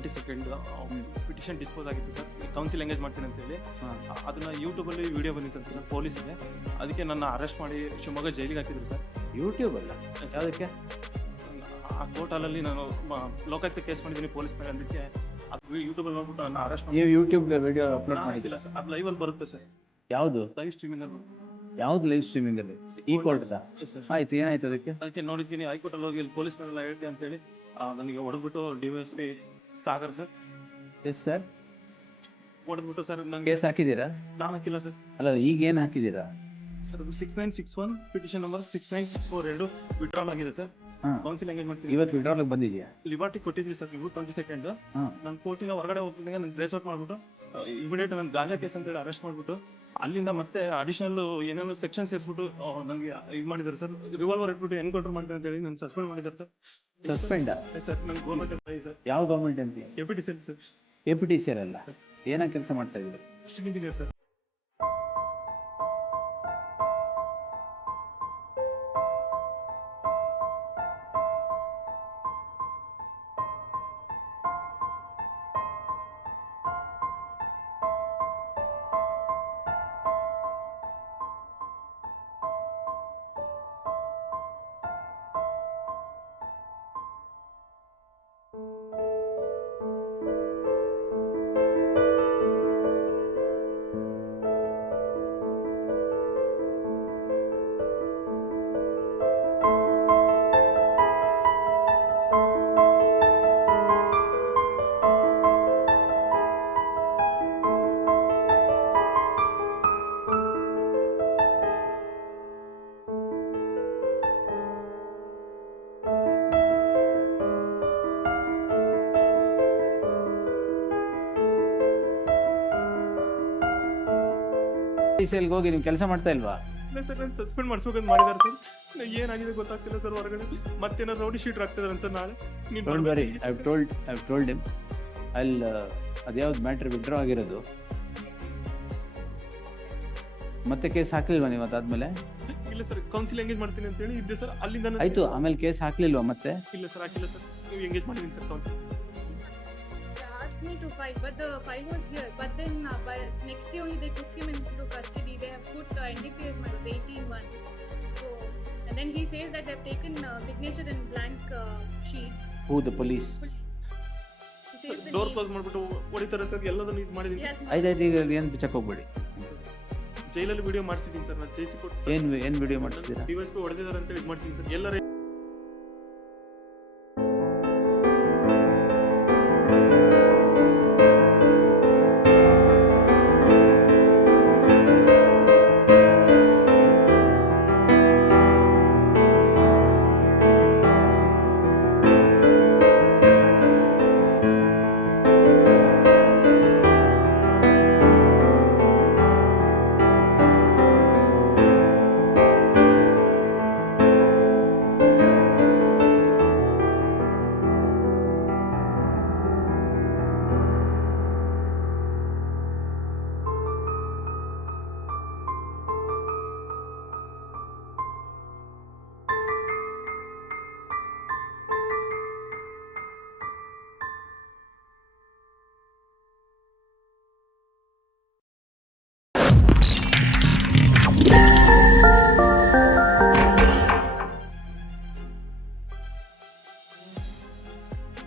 22nd petition dispose ಆಗಿತ್ತು sir, counsel engage ಮಾಡ್ತೀನಿ ಅಂತೇಳಿ. ಅದನ್ನ ಯೂಟ್ಯೂಬಲ್ಲಿ ವಿಡಿಯೋ ಬಂದಿತ್ತಂತೆ ಸರ್ ಪೊಲೀಸ್ಗೆ. ಅದಕ್ಕೆ ನನ್ನ ಅರೆಸ್ಟ್ ಮಾಡಿ ಶಿವಮೊಗ್ಗ ಜೈಲಿಗೆ ಹಾಕಿದ್ರು ಸರ್. ಯೂಟ್ಯೂಬ್ ಅಲ್ಲ, ಯಾವುದಕ್ಕೆ? ಆ ಕೋರ್ಟ್ ಹಾಲಲ್ಲಿ ನಾನು ಲೋಕಾಯುಕ್ತ ಕೇಸ್ ಮಾಡಿದ್ದೀನಿ ಪೊಲೀಸ್ ಮೇಲೆ. ಅದಕ್ಕೆ ಅದು ಯೂಟ್ಯೂಬಲ್ಲಿ ನೋಡ್ಬಿಟ್ಟು ನನ್ನ ಅರೆಸ್ಟ್ ನೀವು ಯೂಟ್ಯೂಬ್ ವಿಡಿಯೋ ಅಪ್ಲೋಡ್ ಮಾಡಿದ್ದಿಲ್ಲ ಸರ್. ಅದು ಲೈವಲ್ಲಿ ಬರುತ್ತೆ ಸರ್, ಯಾವುದು ಲೈವ್ ಸ್ಟ್ರೀಮಿಂಗ್. ಯಾವ್ದು ಲೈವ್ ಸ್ಟ್ರೀಮಿಂಗ್ ಅಲ್ಲಿ? ಈ ಕೋರ್ಟ್ ಸರ್. ಆಯ್ತು, ಏನಾಯ್ತು ಅದಕ್ಕೆ? ಅದಕ್ಕೆ ನೋಡಿದ್ದೀನಿ ಹೈಕೋರ್ಟಲ್ಲಿ ಹೋಗಿ ಪೊಲೀಸ್ನೆಲ್ಲ ಹೇಳ್ತೀನಿ ಅಂತೇಳಿ ನನಗೆ ಹೊಡೆದ್ಬಿಟ್ಟು DYSP Sagar sir yes sir ಹೊಡೆದ್ಬಿಟ್ಟು ಸರ್ ನಂಗೆ ಕೇಸ್ ಹಾಕಿದ್ದೀರಾ? ನಾನು ಹಾಕಿಲ್ಲ ಸರ್. ಅಲ್ಲ, ಈಗ ಏನು ಹಾಕಿದ್ದೀರಾ ಸರ್ 6961 ಪಿಟಿಷನ್ ನಂಬರ್ 6964 ವಿಡ್ರಾಲ್ ಆಗಿದೆ ಸರ್. ಕೌನ್ಸಿಲ್ ಎಂಗೇಜ್ ಮಾಡ್ತೀನಿ. ಇವತ್ತು ವಿಡ್ರಾಲ್ ಬಂದಿದ್ಯಾ? ಲಿಬರ್ಟಿ ಕೊಟ್ಟಿದ್ರಿ ಸರ್ ನೀವು 22nd. ಹಾಂ, ನಾನು ಕೋರ್ಟಿಂದ ಹೊರಗಡೆ ಹೋಗ್ತಿದ್ದಂಗೆ ನಾನು ಟ್ರೇಸ್ ಔಟ್ ಮಾಡ್ಬಿಟ್ಟು ಇಮಿಡಿಯೇಟ್ ನನ್ನ ಗಾಂಜಾ ಕೇಸ್ ಅಂತೇಳಿ ಅರೆಸ್ಟ್ ಮಾಡ್ಬಿಟ್ಟು ಅಲ್ಲಿಂದ ಮತ್ತೆ ಅಡಿಷನಲ್ ಏನೇನೋ ಸೆಕ್ಷನ್ ಸೇರಿಸ್ಬಿಟ್ಟು ನನಗೆ ಇದು ಮಾಡಿದ್ದಾರೆ ಸರ್. ರಿವಾಲ್ವರ್ ಇಟ್ಬಿಟ್ಟು ಎನ್ಕೌಂಟರ್ ಮಾಡ್ತಾರೆ ಅಂತ ಹೇಳಿ ನಾನು ಸಸ್ಪೆಂಡ್ ಮಾಡಿದ್ದಾರೆ ಸರ್. ಸಸ್ಪೆಂಡ್ ಸರ್ ನನಗೆ ಗೌರ್ಮೆಂಟ್ ಎಂಪ್ಲಾಯಿ ಸರ್. ಯಾವ ಗೌರ್ಮೆಂಟ್ ಅಂತ? APTC sir. APTC ಅಲ್ಲ, ಏನ ಕೆಲಸ ಮಾಡ್ತಾ ಇದ್ದೀರಾ? District engineer sir. APTC ಹೋಗಿ ನೀವು ಕೆಲಸ ಮಾಡ್ತಾ ಇಲ್ವಾ? ಇಲ್ಲ ಸರ್, ನಾನು ಸಸ್ಪೆಂಡ್ ಮಾಡಿಸ್ಬೇಕಂತ ಮಾಡಿದ್ದಾರೆ ಸರ್. ಏನಾಗಿದೆ ಗೊತ್ತಾಗ್ತಿಲ್ಲ ಸರ್. ಹೊರಗಡೆ ಮತ್ತೇನಾದ್ರು ರೌಡಿ ಶೀಟ್ ಆಗ್ತಿದಾರೆ ಸರ್ ನಾಳೆ. Don't worry, I have told him. ಅಲ್ಲಿ ಅದ್ಯಾವ್ದು ಮ್ಯಾಟ್ರ್ ವಿಡ್ರಾ ಆಗಿರೋದು. ಮತ್ತೆ ಕೇಸ್ ಹಾಕ್ಲಿಲ್ವಾ ನೀವು ಅದಾದ್ಮೇಲೆ? ಇಲ್ಲ ಸರ್, ಕೌನ್ಸಿಲ್ ಎಂಗೇಜ್ ಮಾಡ್ತೀನಿ ಅಂತ ಹೇಳಿ ಇದ್ದೆ ಸರ್. ಅಲ್ಲಿಂದ ಆಯ್ತು, ಆಮೇಲೆ ಕೇಸ್ ಹಾಕ್ಲಿಲ್ವಾ ಮತ್ತೆ? ಇಲ್ಲ ಸರ್, ಹಾಕಿಲ್ಲ ಸರ್. ನೀವು ಎಂಗೇಜ್ ಮಾಡಿದ್ದೀನಿ sir counsel. Asked me to file, but the file was here. But then by next day only they took him into custody. They have put NDPS minus 18-1. So, and then he says that they have taken signature in blank sheets. Who, the police? He says the door name. Close ಮಾಡ್ಬಿಟ್ಟು ಹೊಡಿತಾರೆ sir. ಎಲ್ಲದನ್ನು ಇದು He ಮಾಡಿದ್ದೀನಿ. has ಆಯ್ತಾಯ್ತು, ಈಗ ಏನು check ಹೋಗ್ಬೇಡಿ. ಜೈಲಲ್ಲಿ ವಿಡಿಯೋ ಮಾಡಿಸಿದ್ದೀನಿ ಸರ್. ನಾನು ಜೈಸಿ ಕೊಟ್ಟು ಏನು ವಿಡಿಯೋ ಮಾಡಿಸ್ತೀರಾ? DYSP ಹೊಡೆದಿದ್ದಾರೆ ಅಂತ ಇದು ಮಾಡಿಸಿದ್ದೀನಿ ಸರ್. ಎಲ್ಲರ